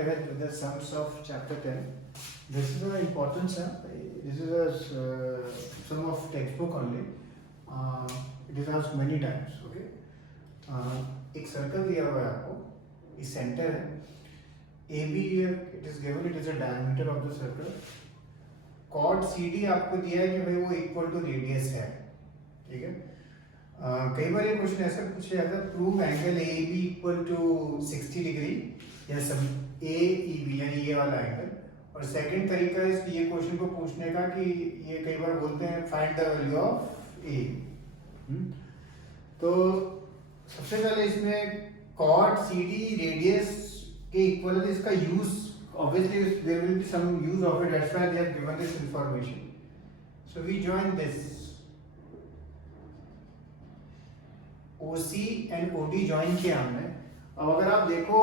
11 with the sums of chapter 10. This is an important sum. This is a sum of textbook only. It is asked many times. Okay. एक circle दिया हुआ है आपको, इस centre है A B, it is given, it is a diameter of the circle. Chord C D आपको दिया है कि भाई वो इक्वल टू रेडियस है. ठीक है. कई बार ये क्वेश्चन ऐसा पूछा जाता है, prove angle A B equal to 60 degree या सब ए ई बी, यानी ये वाला एंगल. और सेकंड तरीका है ये क्वेश्चन को पूछने का कि ये कई बार बोलते हैं फाइंड द वैल्यू ऑफ ए. तो सबसे पहले इसमें कॉर्ड सी डी रेडियस के इक्वल है, इसका use obviously there will be some use of it, that's why they have given this information. So we join this OC and OD join किया हमने. अब अगर आप देखो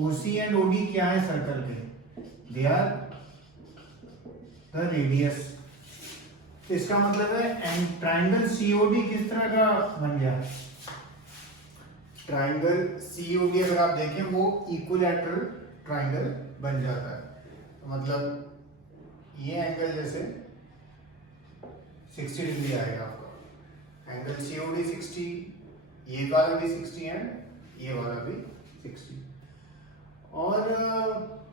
OC and OD क्या है सर्कल के, they are the radius. तो इसका मतलब है ट्राइंगल COD किस तरह का बन गया. ट्राइंगल COD अगर आप देखें वो इक्विलैटरल ट्राइंगल बन जाता है. तो मतलब ये एंगल जैसे 60 डिग्री आएगा आपका, एंगल COD 60, ये वाला भी 60 है, ये वाला भी 60. और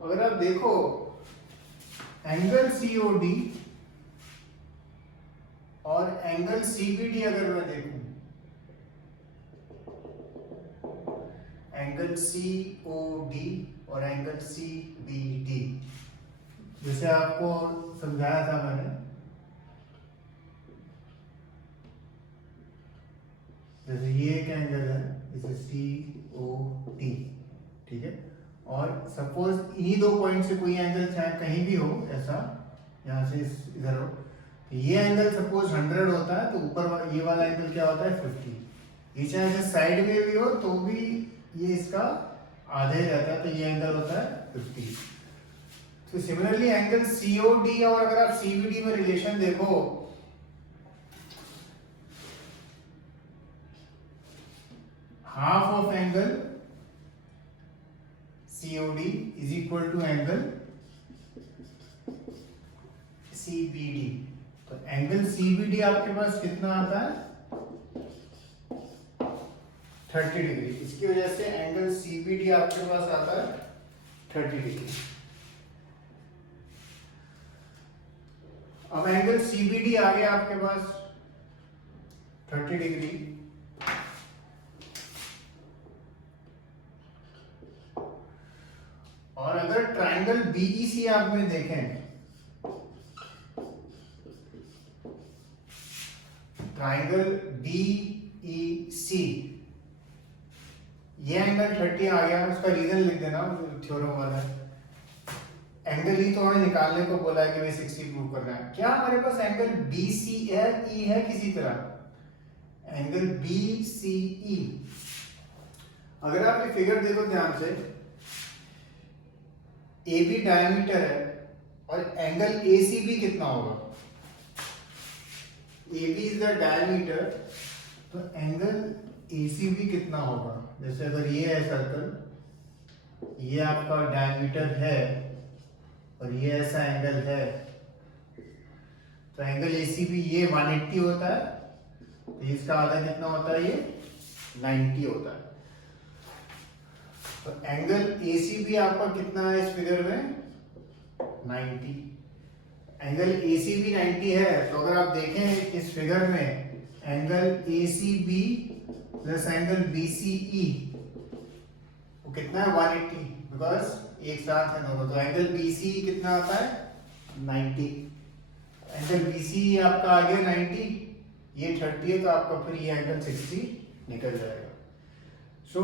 अगर आप देखो एंगल COD और एंगल CBD अगर मैं देखूं, एंगल COD और एंगल CBD, जैसे आपको समझाया था मैंने, जैसे ये एक एंगल है, जैसे COD. ठीक है. और सपोज इन्हीं दो पॉइंट से कोई एंगल चाहे कहीं भी हो, ऐसा यहाँ से इधर हो, ये एंगल सपोज 100 होता है, तो ऊपर ये वाला एंगल क्या होता है 50. ये चाहे साइड में भी हो तो भी ये इसका आधे रहता है, तो ये एंगल होता है 50. तो सिमिलरली एंगल COD और अगर आप CBD में रिलेशन देखो, half of angle COD is equal to angle CBD. तो एंगल CBD आपके पास कितना आता है 30 डिग्री. इसकी वजह से एंगल CBD आपके पास आता है 30 डिग्री. अब एंगल CBD आ गया आपके पास 30 डिग्री. और अगर ट्राइंगल BEC आप में देखें, ट्राइंगल BEC, ये एंगल 30 आ गया. उसका रीजन लिख देना, थ्योरम वाला एंगल ही तो हमें निकालने को बोला है कि भाई 60 प्रूव करना है. क्या हमारे पास एंगल BCE है किसी तरह, एंगल BCE. अगर आप ये फिगर देखो ध्यान से, AB डायमीटर है और एंगल ACB कितना होगा, AB इज द डायमीटर, तो एंगल ACB कितना होगा. जैसे अगर ये है सर्कल, ये आपका डायमीटर है और ये ऐसा एंगल है, तो एंगल ACB ये 180 होता है, तो इसका आधा कितना होता है, ये 90 होता है. तो एंगल ACB आपका कितना है इस फिगर में 90. एंगल ACB 90 है, तो अगर आप देखें इस फिगर में angle ACB plus angle BCE वो कितना है 180, बिकॉज एक साथ है दोनों. तो एंगल BCE कितना आता है 90. एंगल BCE आपका आ गया 90, ये 30 है, तो आपका फिर ये एंगल 60 निकल जाएगा. सो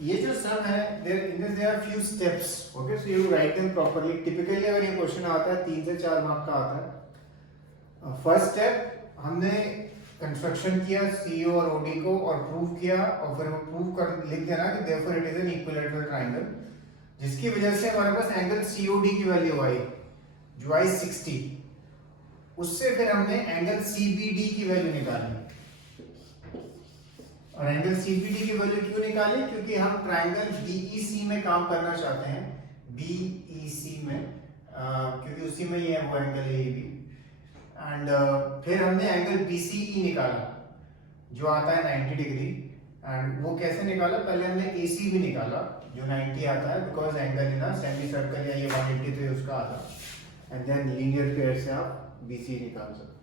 ये जो सम है, there are few steps. Okay, so you write them properly. Typically अगर ये क्वेश्चन आता है 3 से 4 मार्क का आता है. फर्स्ट स्टेप हमने कंस्ट्रक्शन किया CO और OD को और प्रूव किया, और फिर प्रूव कर लिख देना कि therefore it is an equilateral triangle, जिसकी वजह से हमारे पास एंगल COD की वैल्यू आई जो आई 60. उससे फिर हमने एंगल CBD की वैल्यू निकाली. और एंगल सीपीडी की वैल्यू क्यों निकाली? क्योंकि हम ट्राइंगल बीईसी में काम करना चाहते हैं, बीईसी में, क्योंकि उसी में ये है वो एंगल एबी। एंड फिर हमने एंगल बीसीई निकाला जो आता है 90 डिग्री। एंड वो कैसे निकाला? पहले हमने एसी भी निकाला जो 90 आता है, because angle in a semi circle या ये 180 तो उसका आता, एंड देन लीनियर पेयर से आप बीसी निकाल सकते।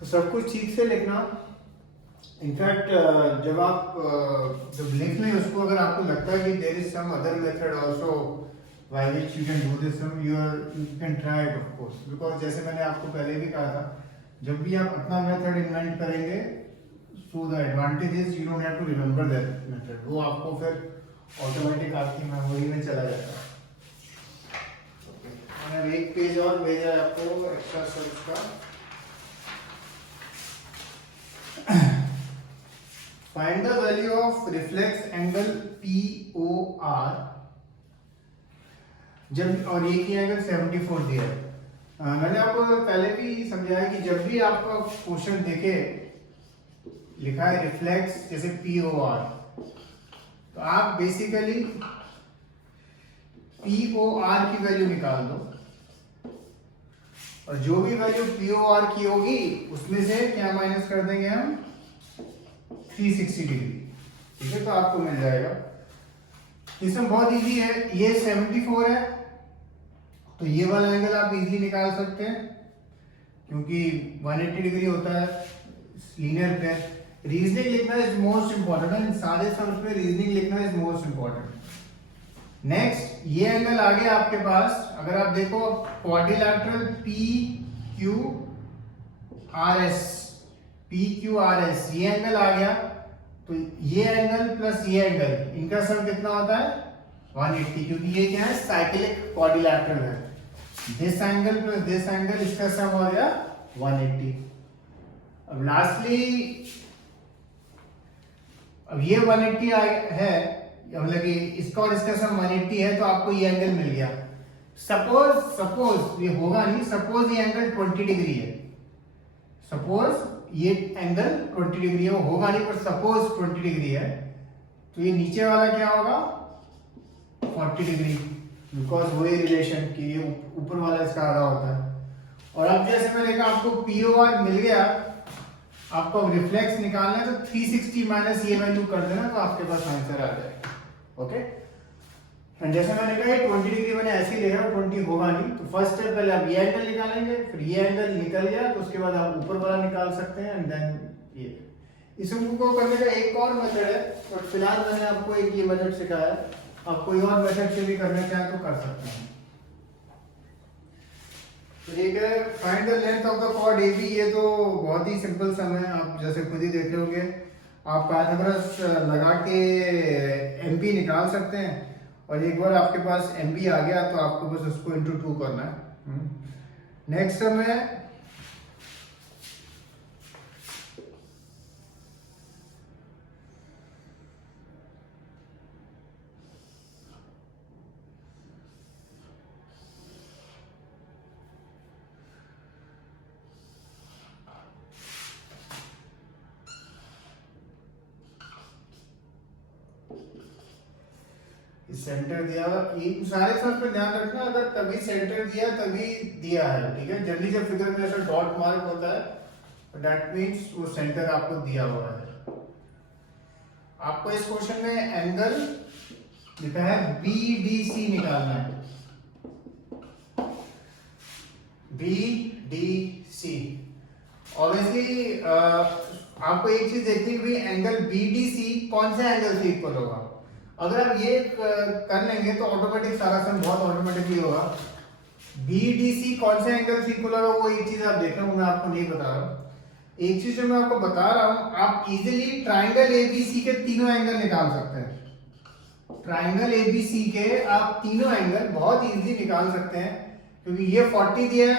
तो सब कुछ ठीक से लिखना। इनफैक्ट जब आप जब लिख लें उसको, अगर आपको लगता है कि there is some other method also by which you can do this, you can try it of course, because जैसे मैंने आपको पहले भी कहा था, जब भी आप अपना मेथड इन्वेंट करेंगे, so the advantage is you don't have to remember that method, वो आपको फिर ऑटोमेटिक आपकी मेमोरी में चला जाता है। मैंने एक पेज और भेजा है आपको एक्स्ट्रा सर्च का। Find the value of reflex angle POR जब, और ये की एंगल 74 दिया है। मैंने आपको पहले भी समझाया कि जब भी आपका क्वेश्चन देखे लिखा है रिफ्लेक्स जैसे POR, तो आप बेसिकली POR की वैल्यू निकाल दो, और जो भी वैल्यू POR की होगी उसमें से क्या माइनस कर देंगे हम? 360 डिग्री। ठीक है, तो आपको मिल जाएगा। इसमें बहुत इजी है, ये 74 है तो ये वाला एंगल आप इजीली निकाल सकते हैं क्योंकि 180 डिग्री होता है लीनियर पेयर। रीजनिंग लिखना इज मोस्ट इंपॉर्टेंट, इन सारे सम्स में रीजनिंग लिखना इज मोस्ट इंपॉर्टेंट। नेक्स्ट ये एंगल आ गया आपके पास, अगर आप देखो क्वाड्रिलैटरल PQRS, ये एंगल आ गया, तो ये एंगल प्लस ये एंगल, इनका सम कितना होता है? 180, क्योंकि ये क्या है? साइक्लिक क्वाड्रिलैटरल है। This angle plus this angle, इसका सम हो गया 180। अब लास्टली, अब ये 180 है, मतलब कि इसका और इसका सम 180 है, तो आपको ये एंगल मिल गया। सपोज ये होगा नहीं, सपोज ये एंगल 20 डिग्री है, सपोज ये एंगल 20 डिग्री है, वो होगा नहीं पर सपोज 20 डिग्री है, तो ये नीचे वाला क्या होगा? 40 डिग्री, बिकॉज वही रिलेशन कि ये ऊपर वाला इसका आधा होता है। और अब जैसे मैंने कहा आपको POR मिल गया, आपको रिफ्लेक्स निकालना है, तो 360 माइनस ये वैल्यू कर देना, तो आपके पास आंसर आ जाएगा। ओके, एंड जैसे मैंने कहा 20 डिग्री मैंने ऐसे ही लिखा, 20 होगा नहीं, तो फर्स्ट स्टेप पहले आप ये एंगल निकालेंगे, फिर ये एंगल निकल गया तो उसके बाद आप ऊपर वाला निकाल सकते हैं, एंड देन ये। इसको करने का एक और मेथड है, बट फिलहाल मैंने आपको एक ये मेथड सिखाया, आप कोई और मेथड से भी करना चाहें तो कर सकते हैं। तो ठीक है, find the length of the chord AB, ये तो बहुत ही सिंपल सम है, आप जैसे खुद ही देख रहे होंगे, आप पाइथागोरस लगा के MP निकाल सकते हैं, और एक बार आपके पास MP आ गया तो आपको बस उसको इंटू 2 करना है। नेक्स्ट सम है सेंटर दिया, इन सारे सब पे ध्यान रखना, अगर तभी सेंटर दिया तभी दिया है। ठीक है, जल्दी जब फिगर में ऐसा डॉट मार्क होता है दैट मींस वो सेंटर आपको दिया हुआ है। आपको इस क्वेश्चन में एंगल लिखा है BDC निकालना है, BDC। ऑब्वियसली आपको एक चीज देखनी है कि एंगल BDC कौन से एंगल से इक्वल होगा। अगर आप ये कर लेंगे तो ऑटोमेटिक सारा सम बहुत ऑटोमेटिकली होगा। BDC कौन से एंगल से इक्वल होगा, वो एक चीज आप देखना, मैं आपको नहीं बता रहा हूँ। एक चीज जो मैं आपको बता रहा हूँ, आप इजीली ट्राइंगल ABC के तीनों एंगल निकाल सकते हैं। ट्राइंगल ABC के आप तीनों एंगल बहुत इजी निकाल सकते हैं, क्योंकि ये 40 दिया है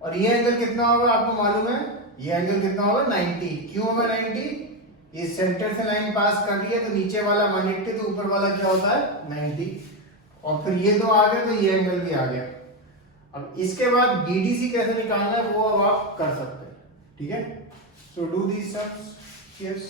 और ये एंगल कितना होगा आपको मालूम है, ये एंगल कितना होगा 90। क्यों होगा 90? ये सेंटर से लाइन पास कर रही है, तो नीचे वाला 180 तो ऊपर वाला क्या होता है 90, और फिर ये दो आ गए तो ये एंगल भी आ गया। अब इसके बाद BDC कैसे निकालना है वो अब आप कर सकते हैं। ठीक है, so do these sums. Yes.